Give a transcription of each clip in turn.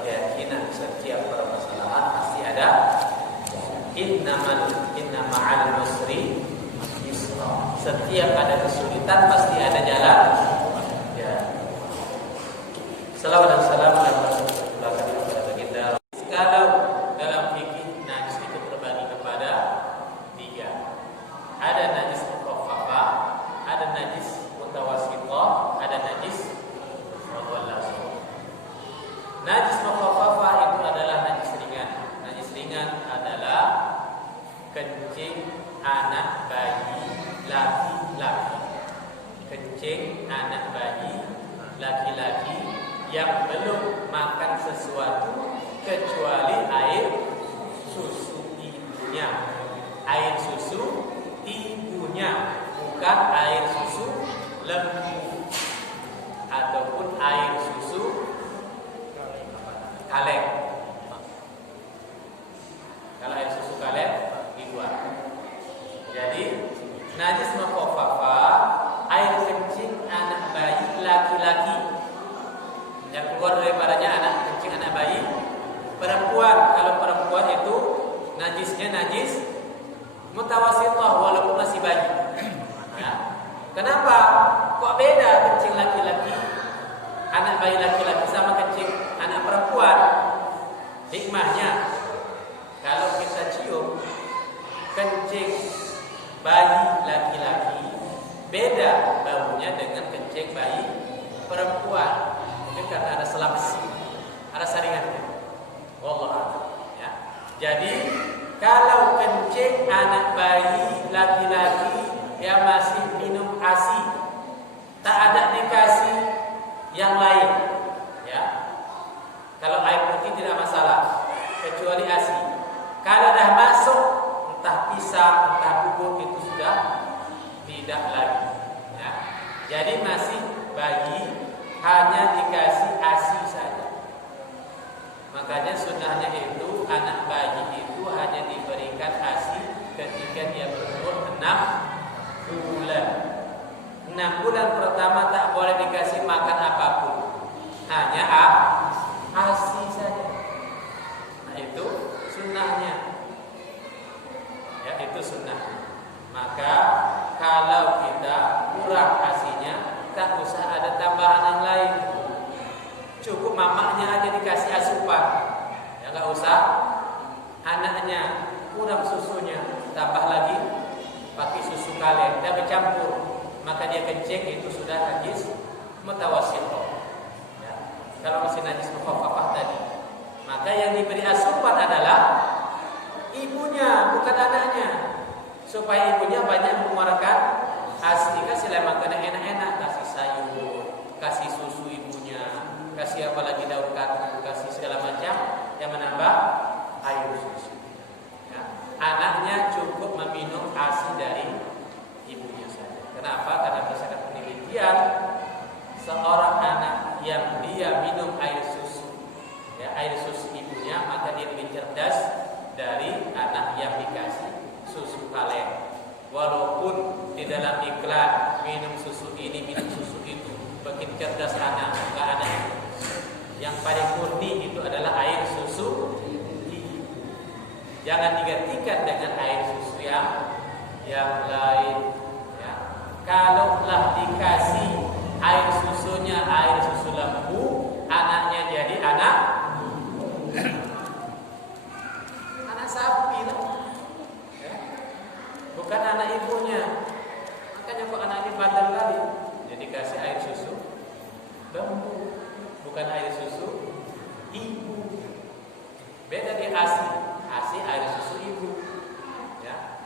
berkeyakinan setiap permasalahan pasti ada inna ma'al usri yusra. Setiap ada kesulitan pasti ada jalan. Ya. Salawat dan salam kepada baginda. Kalau dalam fikih najis itu terbagi kepada 3. Ada najis mukhaffafah, ada najis mutawassithah, ada najis mughalladhah. Najis mukhaffafah itu adalah najis ringan. Najis ringan adalah kencing anak bayi laki-laki. Kencing anak bayi laki-laki yang belum makan sesuatu kecuali air susu ibunya. Air susu ibunya, bukan air susu lembu ataupun air susu kaleng. Kalau air susu kaleng di luar. Jadi najis mukhaffafah air kencing anak bayi laki-laki yang keluar daripadanya anak kencing anak bayi perempuan. Kalau perempuan itu najisnya najis mutawassithah walaupun masih bayi. Ya. Kenapa? Kok beda kencing laki-laki anak bayi laki-laki sama kencing anak perempuan? Hikmahnya, kalau kita cium kencing bayi laki-laki beda baunya dengan kencing bayi perempuan. Mungkin karena ada selang-seling, ada saringannya. Wallahu a'lam. Ya. Jadi kalau kencing anak bayi laki-laki yang masih minum ASI, tak ada dikasih yang lain, ya. Kalau air putih tidak masalah, kecuali ASI. Kalau dah masuk entah pisang, entah bubur itu sudah tidak lagi, ya. Jadi masih bayi hanya dikasih ASI saja. Makanya sunnahnya itu anak bayi itu hanya diberikan ASI ketika dia berumur 6 bulan. 6 bulan pertama tak boleh dikasih makan apapun, hanya ASI saja. Nah itu sunnahnya, ya itu sunnah. Maka kalau kita kurang ASInya, tak usah ada tambahan yang lain. Cukup mamanya aja dikasih asupan, ya nggak usah anaknya kurang susunya, tambah lagi pakai susu kaleng dan bercampur, maka dia kencing itu sudah najis mutawassithah. Ya. Kalau masih najis mukhaffafah tadi, maka yang diberi asupan adalah ibunya, bukan anaknya, supaya ibunya banyak mengeluarkan ASI. Kasihlah makanan enak-enak, kasih sayur, kasih susu ibunya, kasih apa lagi daun katu, kasih segala macam yang menambah air susu. Ya. Anaknya cukup meminum ASI dari ibunya saja. Kenapa? Karena berdasarkan penelitian, seorang anak yang dia minum air susu, ya air susu ibunya, maka dia lebih cerdas dari anak yang dikasih susu kaleng. Walaupun di dalam iklan minum susu ini, minum susu itu, makin cerdas anak, enggak anak itu. Yang paling murni itu adalah air susu ibu. Jangan digantikan dengan air susu yang lain. Ya. Kalaulah dikasih air susunya air susu lembu, anaknya jadi anak sapi lah. Ya. Bukan anak ibunya. Makanya kok anak ini bandel kali. Jadi kasih air susu lembu, bukan air susu ibu. Beda di ASI. ASI air susu ibu, ya.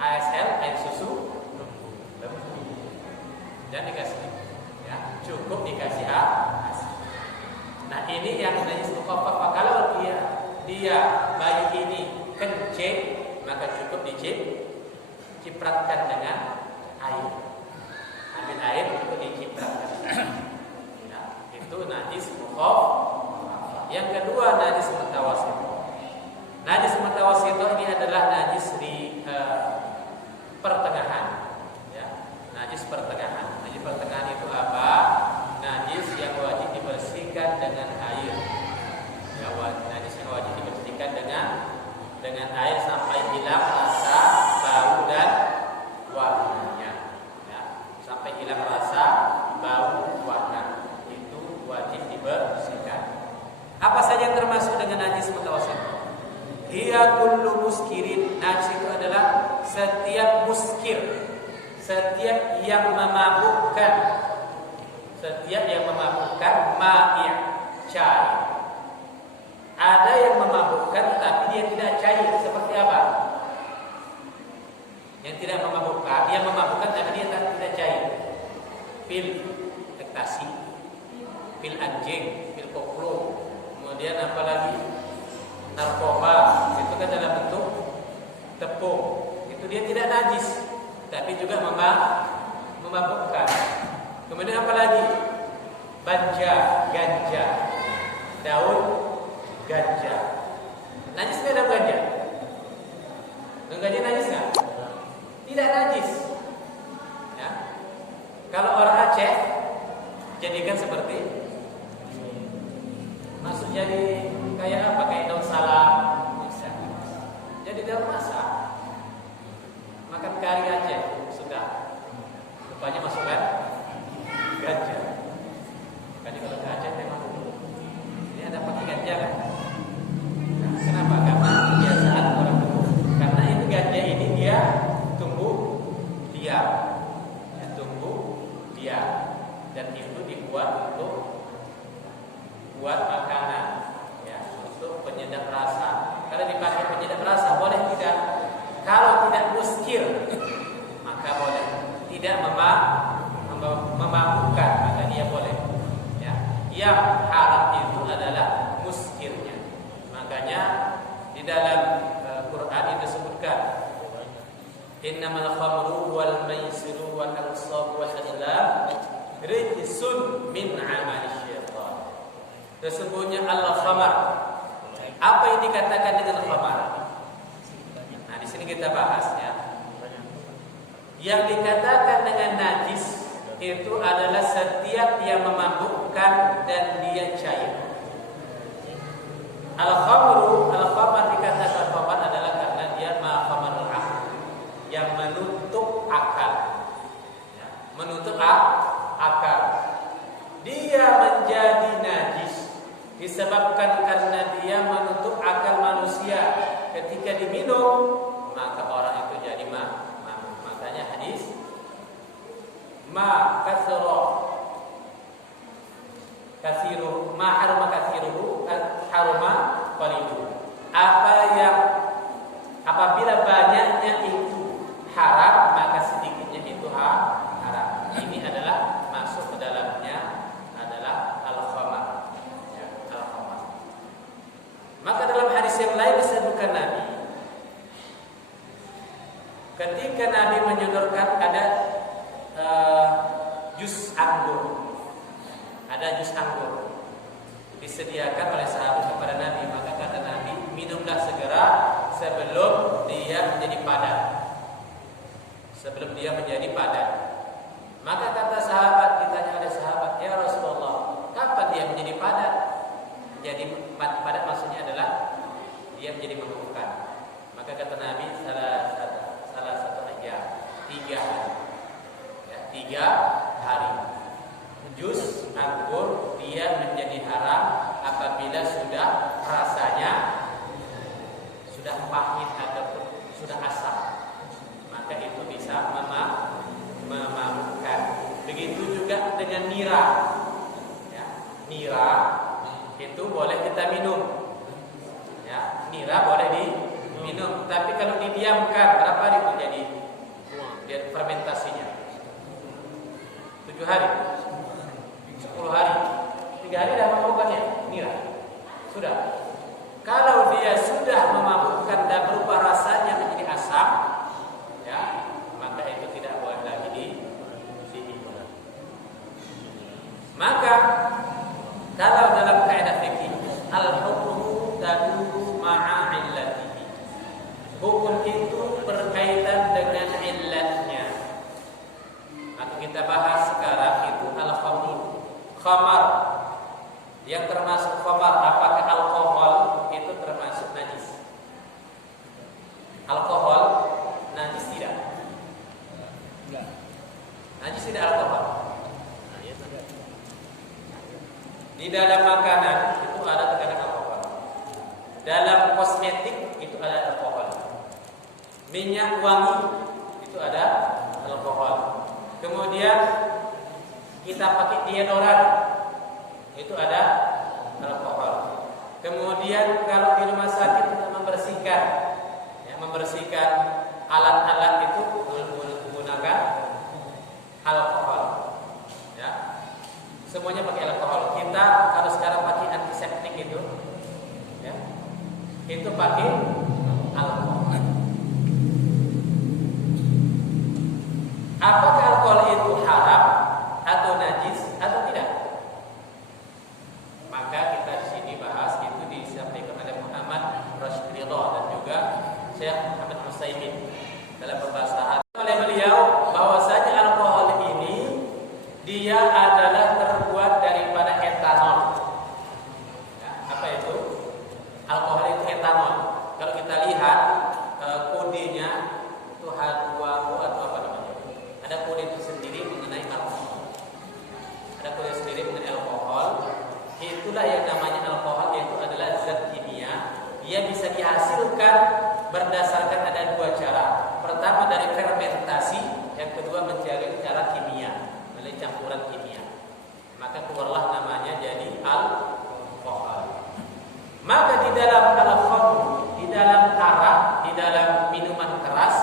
ASL air susu lembu. Jangan dikasih, ya. Cukup dikasih ASI. Nah ini yang najis mukhaffafah. Kalau dia bayi ini kencing, maka cukup dicipratkan dengan air. Ambil air untuk dicipratkan. Ya, itu najis mukhaffafah. Yang kedua najis mutawassithah. Najis mutawassithah ini adalah najis di pertengahan. Ya, najis pertengahan. Najis pertengahan itu apa? Najis yang wajib dibersihkan dengan air. dengan air sampai hilang rasa, bau dan warnanya. Ya, sampai hilang rasa, bau, warna. Itu wajib dibersihkan. Apa saja yang termasuk dengan najis mutawasit? Hiya kullu muskirin. Najis itu adalah setiap muskir, setiap yang memabukkan, ma'i' cair. Ada yang memabukkan tapi dia tidak cair. Seperti apa? Yang tidak memabukkan, yang memabukkan tapi dia tidak cair. Pil ektasi, pil anjing, pil koplo, kemudian apa lagi? Narkoba. Itu kan dalam bentuk tepung. Itu dia tidak najis, tapi juga memabukkan. Kemudian apa lagi? Ganja, daun ganja. Najis nggak daun ganja? Daun ganja najis nggak? Tidak najis. Ya. Kalau orang Aceh jadikan seperti masuk jadi kayak apa? Kayak daun salam bisa. Jadi daun masak. Makan kari Aceh sudah. Rupanya masukkan ganja. Makanya kalau ke Aceh memang ini ada pakai ganja kan? Nah, kenapa? Karena kebiasaan orang dulu. Karena itu ganja ini dia tumbuh liar, dan itu dibuat untuk buat makanan, ya, untuk penyedap rasa. Kalau dipakai penyedap rasa boleh tidak? Kalau tidak muskir, maka boleh. Tidak memabukkan, maka dia boleh. Ya. Yang haram itu adalah muskirnya. Makanya di dalam Quran itu disebutkan innamal khamru wal maisiru wal ansab wal azlam rijsun min amali syaitan. Sesungguhnya al-khamar. Apa yang dikatakan dengan khamar? Nah, di sini kita bahas ya. Yang dikatakan dengan najis itu adalah setiap yang memabukkan dan dia cair. Al-khamar dikatakan khamar adalah karena dia ma'khamarul aql, yang menutup akal. Ya, menutup akal. Dia menjadi najis disebabkan karena dia menutup akal manusia. Ketika diminum, maka orang itu jadi mabuk. Makanya hadis ma harama kathiruhu harama qaliluhu. Apabila banyaknya itu haram, maka sedikitnya itu haram. Ini adalah masuk ke dalamnya adalah al-khamar. Ya, al-khamar. Maka dalam hadis yang lain disebutkan Nabi, ketika Nabi menyodorkan ada jus anggur, disediakan oleh sahabat kepada Nabi, maka kata Nabi, minumlah segera sebelum dia menjadi padat. Maka kata sahabat, ditanya oleh sahabat, ya Rasulullah, kapan dia menjadi padat? Jadi padat maksudnya adalah dia menjadi memabukkan. Maka kata Nabi, salah satu aja 3 hari. Ya, 3 hari. Jus anggur dia menjadi haram apabila sudah rasanya sudah pahit ataupun sudah asam. Maka itu bisa memabukkan. Begitu juga dengan nira. Ya, nira itu boleh kita minum. Ya, nira boleh diminum. Tapi kalau didiamkan berapa hari itu jadi fermentasinya? 7 hari. 10 hari, 3 hari dah memabukkannya, nira sudah. Kalau dia sudah memabukkan dan berubah rasanya menjadi asam, ya, maka itu tidak boleh lagi diminum. Maka kalau dalam kaidah fikih, al-hukmu taduru ma'a illatihi, hukum itu berkaitan dengan illatnya. Maka kita bahas sekarang itu khamar. Yang termasuk khamar, apakah alkohol itu termasuk najis? barang kosmetik itu ada alkohol. Minyak wangi itu ada alkohol. Kemudian kita pakai deodoran itu ada alkohol. Kemudian kalau di rumah sakit kita membersihkan, ya, membersihkan alat-alat itu menggunakan alkohol. Ya, semuanya pakai alkohol. Kita kalau sekarang pakai antiseptik itu, ya, itu pakai alkohol. Apakah alkohol itu haram atau najis atau tidak? Maka kita di sini bahas itu disampaikan oleh Muhammad Rashid Ridha dan juga Syekh Muhammad Utsaimin dalam pembahasan oleh beliau bahwasanya alkohol ini dia adalah terbuat daripada etanol. Ya, apa itu? Alkohol itu etanol. Kalau kita lihat kodenya itu H2O atau apa namanya? Ada kode itu sendiri mengenai alkohol. Ada kode sendiri mengenai alkohol. Itulah yang namanya alkohol, yaitu adalah zat kimia. Dia bisa dihasilkan berdasarkan ada dua cara. Pertama dari fermentasi, yang kedua mencari cara kimia, melalui campuran kimia. Maka keluarlah namanya jadi alkohol. Maka di dalam alkohol, di dalam arak, di dalam minuman keras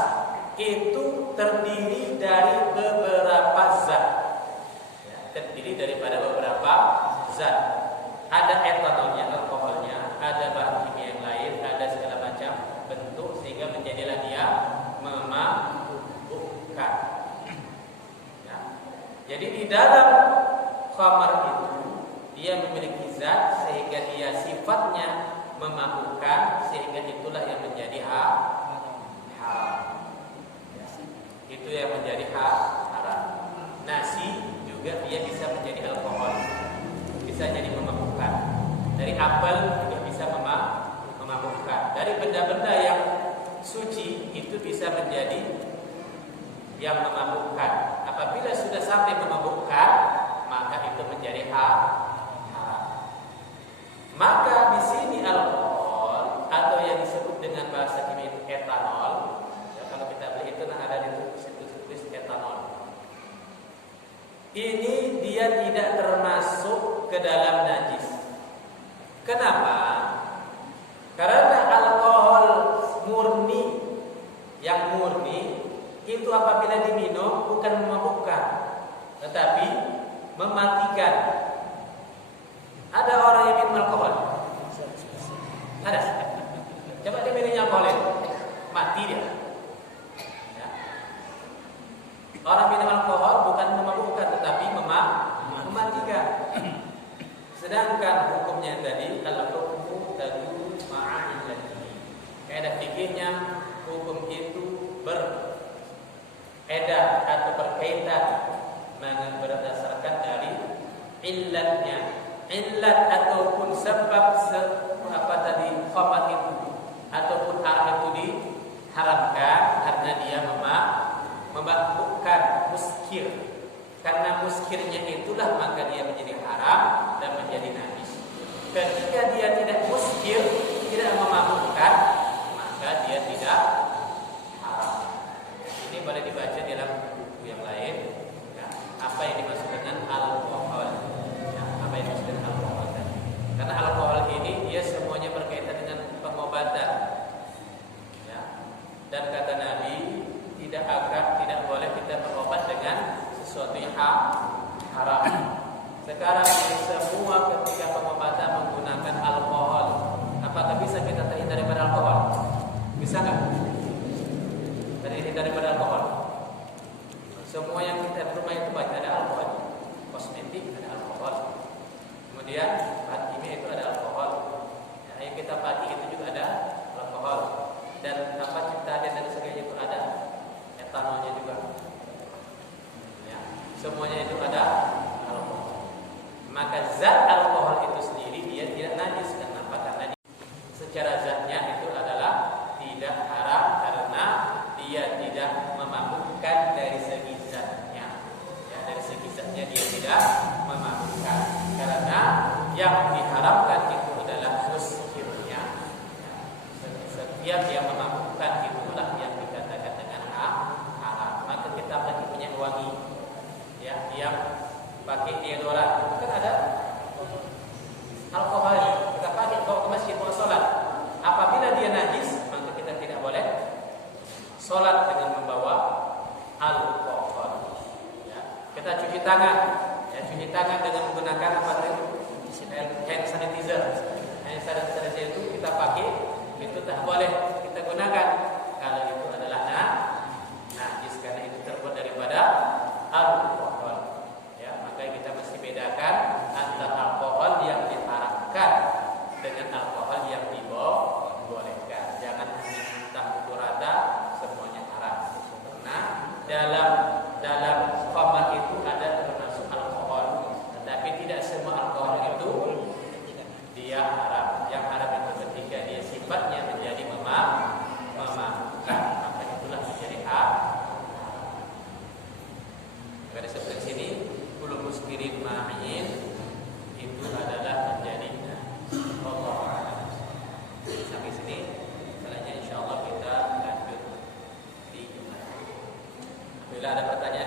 itu terdiri dari beberapa zat. Ya, terdiri daripada beberapa zat. Ada etanolnya, alkoholnya, ada bahan kimia yang lain, ada segala macam bentuk sehingga menjadilah dia memabukkan. Ya. Jadi di dalam khamar itu dia memiliki zat sehingga dia sifatnya memabukkan, sehingga itulah yang menjadi haram. Ya. Itu yang menjadi haram. Nasi juga dia bisa menjadi alkohol, bisa jadi memabukkan. Dari apel juga bisa memabukkan. Dari benda-benda yang suci itu bisa menjadi yang memabukkan. Apabila sudah sampai memabukkan, maka itu menjadi haram. Maka di sini alkohol atau yang disebut dengan bahasa kimia itu etanol. Ya, kalau kita beli itu ada di situs etanol. Ini dia tidak termasuk ke dalam najis. Kenapa? Karena alkohol murni, yang murni itu apabila diminum bukan memabukkan, tetapi mematikan. Ada orang yang minum alkohol? Ada? Coba dia minum alkohol, mati dia. Ya. Orang minum alkohol bukan memabukkan, tetapi mematikan. Sedangkan hukumnya tadi al-hukmu taduru ma'a illatihi. Kaidah fikihnya hukum itu beredar atau berkaitan berdasarkan dari illatnya. Illat ataupun sebab apa tadi khamar itu ataupun arak itu diharamkan karena dia memabukkan, muskir. Karena muskirnya itulah maka dia menjadi haram dan menjadi najis. Ketika dia tidak muskir, tidak memabukkan, maka dia tidak haram. Ini boleh dibaca dalam buku yang lain. Ya, apa yang dimaksud dengan alkohol? Ya, apa yang dimaksud dengan alkohol tadi? Karena alkohol ini dia semuanya berkaitan dengan pengobatan. Ya, dan kata Nabi tidak boleh kita berobat dengan sesuatu yang haram. Sekarang ini semua ketika pengobatan menggunakan alkohol. Apakah bisa kita terhindar daripada alkohol? Bisa nggak? Terhindar daripada alkohol. Semua yang kita di rumah itu banyak ada alkohol. Kosmetik ada alkohol. Kemudian bahan kimia itu ada alkohol. Ya, yang kita pakai itu juga ada alkohol. Dan tempat ciptaan dan sebagainya itu ada etanolnya juga. Semuanya itu ada alkohol. Maka zat alkohol itu sendiri dia tidak najis. Kenapa? Karena secara zatnya itu adalah tidak haram karena dia tidak memabukkan dari segi zatnya. Ya, dari segi zatnya dia tidak memabukkan. Karena yang diharamkan itu adalah muskirnya. setiap yang memabukkan itulah yang dikatakan dengan haram. Maka kita pakai minyak wangi, ya, yang pakai deodoran, kan ada alkoholnya. Kita pakai bawa ke masjid mau sholat. Apabila dia najis, maka kita tidak boleh sholat dengan membawa alkohol. Ya. Kita cuci tangan, ya, cuci tangan dengan menggunakan apa tadi? Hand sanitizer. Hand sanitizer itu kita pakai, itu tak boleh kita gunakan kalau itu adalah najis karena itu terbuat daripada alkohol. Ya, maka kita mesti bedakan antara alkohol yang diharamkan dengan alkohol yang dibolehkan. Jangan mentah pukul rata semuanya haram. Karena dalam khamar itu ada termasuk alkohol, tetapi tidak semua alkohol itu dia haram. Yang haram itu ketika dia sifatnya menjadi memabukkan, maka itulah menjadi haram. Pada seperti sini kullu muskirin ma'in itu adalah menjadi Allah. Sampai sini, selanjutnya insyaallah kita lanjut di Jumat. Bila ada pertanyaan